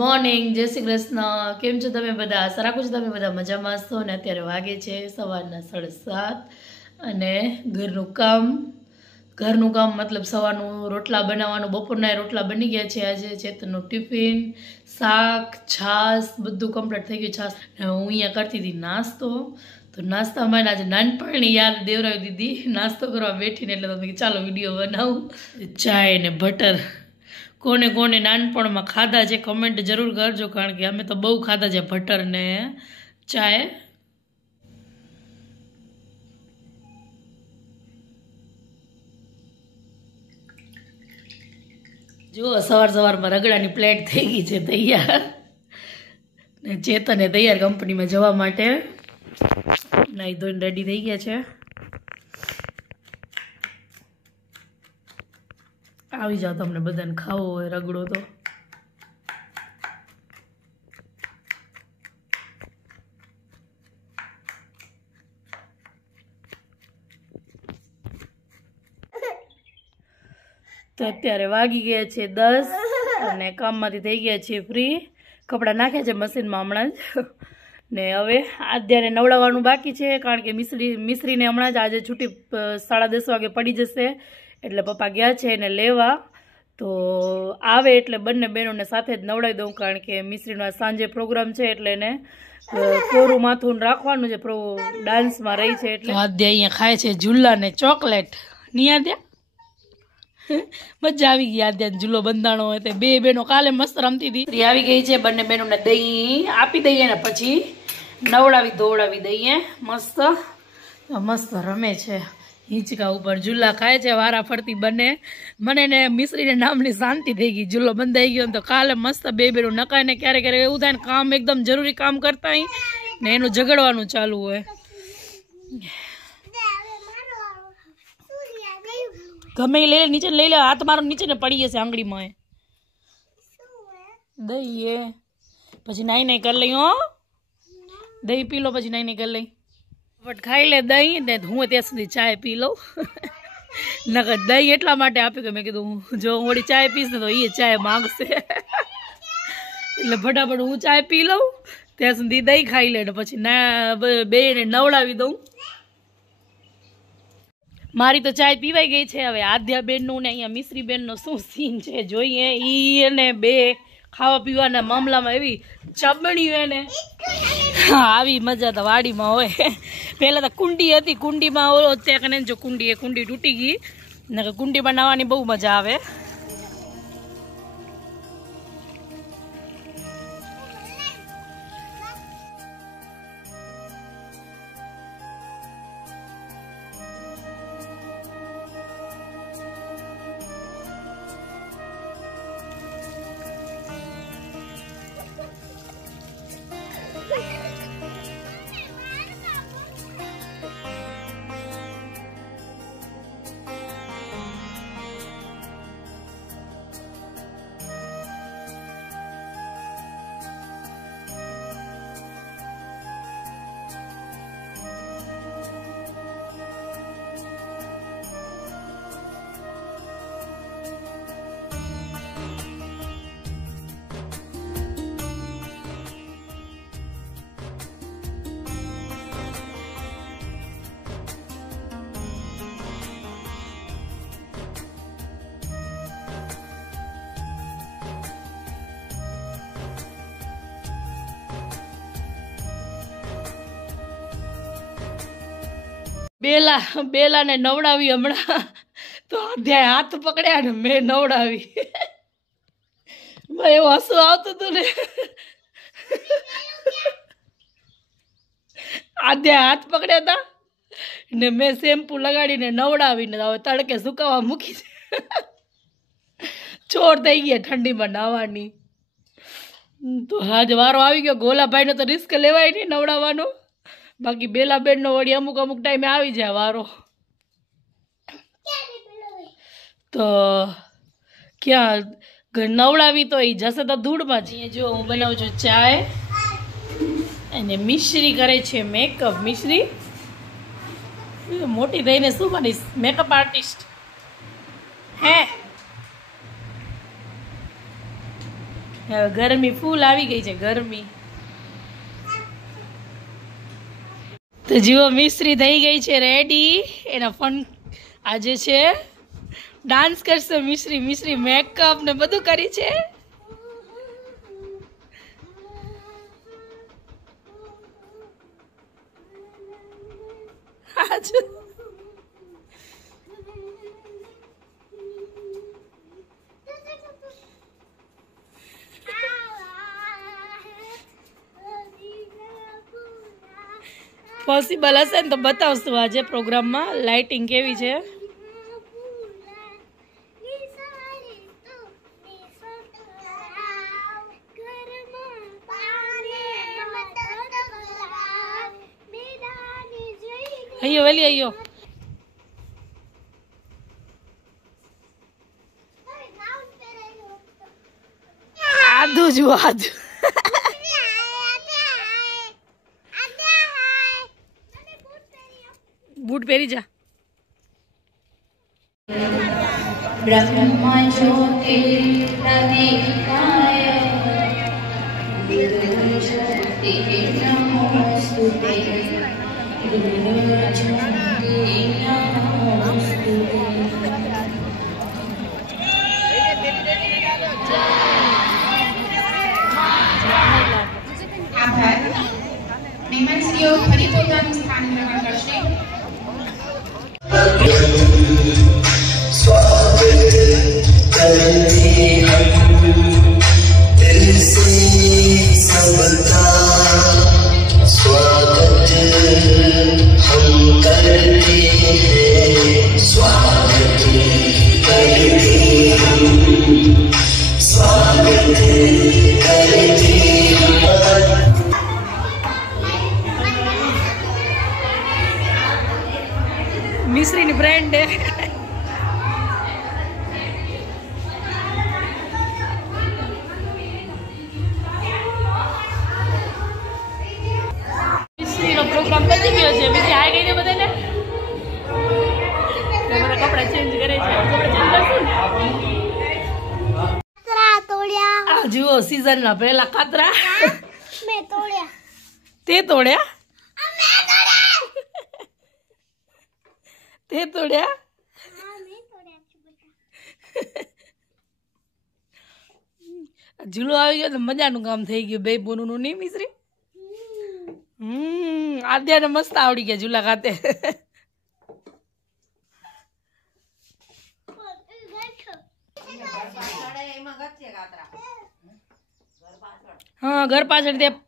મોર્નિંગ, જય શ્રી કૃષ્ણ. કેમ છો તમે બધા? આશા રાખું છું તમે બધા મજામાં હશો. અને અત્યારે વાગે છે સવારના 7:30 અને ઘરનું કામ મતલબ સવારનું રોટલા બનાવવાનું, બપોરના રોટલા બની ગયા છે. આજે ચેતનનું ટિફિન, શાક, છાશ બધું કમ્પ્લીટ થઈ ગયું. છાશ હું અહીંયા કરતી હતી નાસ્તો. તો નાસ્તામાં આજે નાનપણની યાદ દેવરાવી દીધી. નાસ્તો કરવા બેઠીને એટલે તમે ચાલો વિડીયો બનાવું. ચાય ને બટર કોને કોને નાનપણમાં ખાધા છે કમેન્ટ જરૂર કરજો, કારણ કે અમે તો બહુ ખાધા છે બટર ને ચાય. જુઓ સવારમાં રગડાની પ્લેટ થઈ ગઈ છે તૈયાર, ને ચેતને તૈયાર કંપનીમાં જવા માટે. નાઈ ધોઈને રેડી થઈ ગયા છે. આવી જાઓ તમને બધાને ખાવો હોય રગડો તો. અત્યારે વાગી ગયા છે 10 અને કામમાંથી થઈ ગયા છે ફ્રી. કપડાં નાખ્યા છે મશીનમાં હમણાં જ. ને હવે આદ્યાને નવડાવવાનું બાકી છે, કારણ કે મિશ્રીને હમણાં જ આજે છૂટી 10:30 વાગે પડી જશે. એટલે પપ્પા ગયા છે એને લેવા. તો આવે એટલે બંને બહેનોને સાથે જ નવડાવી દઉં, કારણ કે મિશ્રીનો સાંજે પ્રોગ્રામ છે એટલે એને કોરું માથું રાખવાનું છે. ડાન્સમાં રહી છે એટલે આદ્યા અહીંયા ખાય છે ઝૂલા ને ચોકલેટ. નહીં આદ્યા? મજા આવી ગઈ. આદ્યા ઝૂલો બંધાણો હોય તે બે બહેનો કાલે મસ્ત રમતી હતી. આવી ગઈ છે. બંને બહેનોને દહીં આપી દઈએ ને પછી નવડાવી ધોવડાવી દઈએ. મસ્ત રમે છે હિંચકા ઉપર, ઝૂલા ખાય છે વારા ફરતી બંને. મને ને મિશ્રીને નામની શાંતિ થઈ ગઈ. ઝૂલો બંધાઈ ગયો તો કાલે મસ્ત બે બેનું નકાય ને ક્યારેક એવું થાય ને કામ એકદમ જરૂરી કામ કરતા હોય ને એનું ઝઘડવાનું ચાલુ હોય. ગમે લઈ લે, નીચે લઈ લે. હાથ મારો નીચે ને પડી જશે આંગળીમાં. દહીં પછી નાઈ કરી લઈ. હો દહીં પી લો પછી નાઈ કરી લઈ. બટ ખાઈ લે દહીં ને હું ત્યાં સુધી ચાય પી લઉં. નકર દહીં એટલા માટે આપ્યું કે મેં કીધું જો હું ચાય પીશ ને તો એ ચાય માંગશે. એટલે ફટાફટ હું ચાય પી લઉં ત્યાં સુધી દહીં ખાઈ લે ને પછી બેને નવડાવી દઉં. મારી તો ચાય પીવાઈ ગઈ છે. હવે આદ્યા બેનનું ને અહીંયા મિશ્રી બેનનો શું સીન છે જોઈએ. ઈ અને બે ખાવા પીવાના મામલામાં એવી ચબણી હોય ને. હા આવી મજા તો વાડીમાં હોય. પહેલાં તો કુંડી હતી, કુંડીમાં ઓલો ત્યાં જો કુંડી તૂટી ગઈ ને કુંડીમાં નાવાની બહુ મજા આવે. બેલાને નવડાવી હમણાં તો અધ્યાય હાથ પકડ્યા ને મેં નવડાવી. એવું હસવું આવતું હતું ને. આધ્યાય હાથ પકડ્યા હતા ને મેં શેમ્પુ લગાડીને નવડાવીને હવે તડકે સુકાવા મૂકી છે. ચોર થઈ ગયા ઠંડીમાં નાવાની. તો આજ વારો આવી ગયો. ગોલાભાઈનો તો રિસ્ક લેવાય નહીં નવડાવવાનો. બાકી બેલા બેન નો વળી અમુક ટાઈમે આવી જાય વારો. તો ક્યાં નવડાવી તો એ જશે તો ધૂળમાં જ. જો હું બનાવું છું ચાય અને મિશ્રી કરે છે મેકઅપ. મિશ્રી મોટી થઈને શું બનીશ? મેકઅપ આર્ટિસ્ટ હે? હવે ગરમી ફૂલ આવી ગઈ છે, ગરમી. તો જુઓ મિસ્ત્રી થઈ ગઈ છે રેડી. એના ફન આજે છે ડાન્સ કરશે મિસ્ત્રી. મિસ્ત્રી મેકઅપ ને બધું કરી છે. પોસિબલ હશે ને તો બતાવશું આજે પ્રોગ્રામમાં લાઇટિંગ કેવી છે. અయ్యో વેલી અయ్యో આદુ જો આદુ બૂટ પહેરી જા. બ્રહ્મા જ્યોતિ પ્રદીપ્તાય વિદુષતિ નમોસ્તુતે વિદુષતિ નમોસ્તુતે. આભાર. મહેમાનશ્રીઓ ફરી પોતાનું સ્થાન ગ્રહણ કરશે. स्वागत करते हम दिल से सबका स्वागत हम करते हैं. स्वागत करते हम स्वागत करते મિશ્રીની ફ્રેન્ડ મિશ્રીનો પ્રોગ્રામ પતી ગયો છે. મિશ્રી આવી ગઈ ને બધાને બધા કપડા ચેન્જ કરે છે. કપડા ચેન્જ કરશું ને. આ જુઓ સીઝનના પહેલા ખાતરા મેં તોડ્યા. તે તોડ્યા? તે તોડ્યા? ઝૂલો આવી ગયો તો મજાનું કામ થઈ ગયું બે બોનું નહીં મિશ્રી? આદ્યાને મસ્ત આવડી ગયા ઝૂલા ખાતે. હા ઘર પાછળ ત્યાં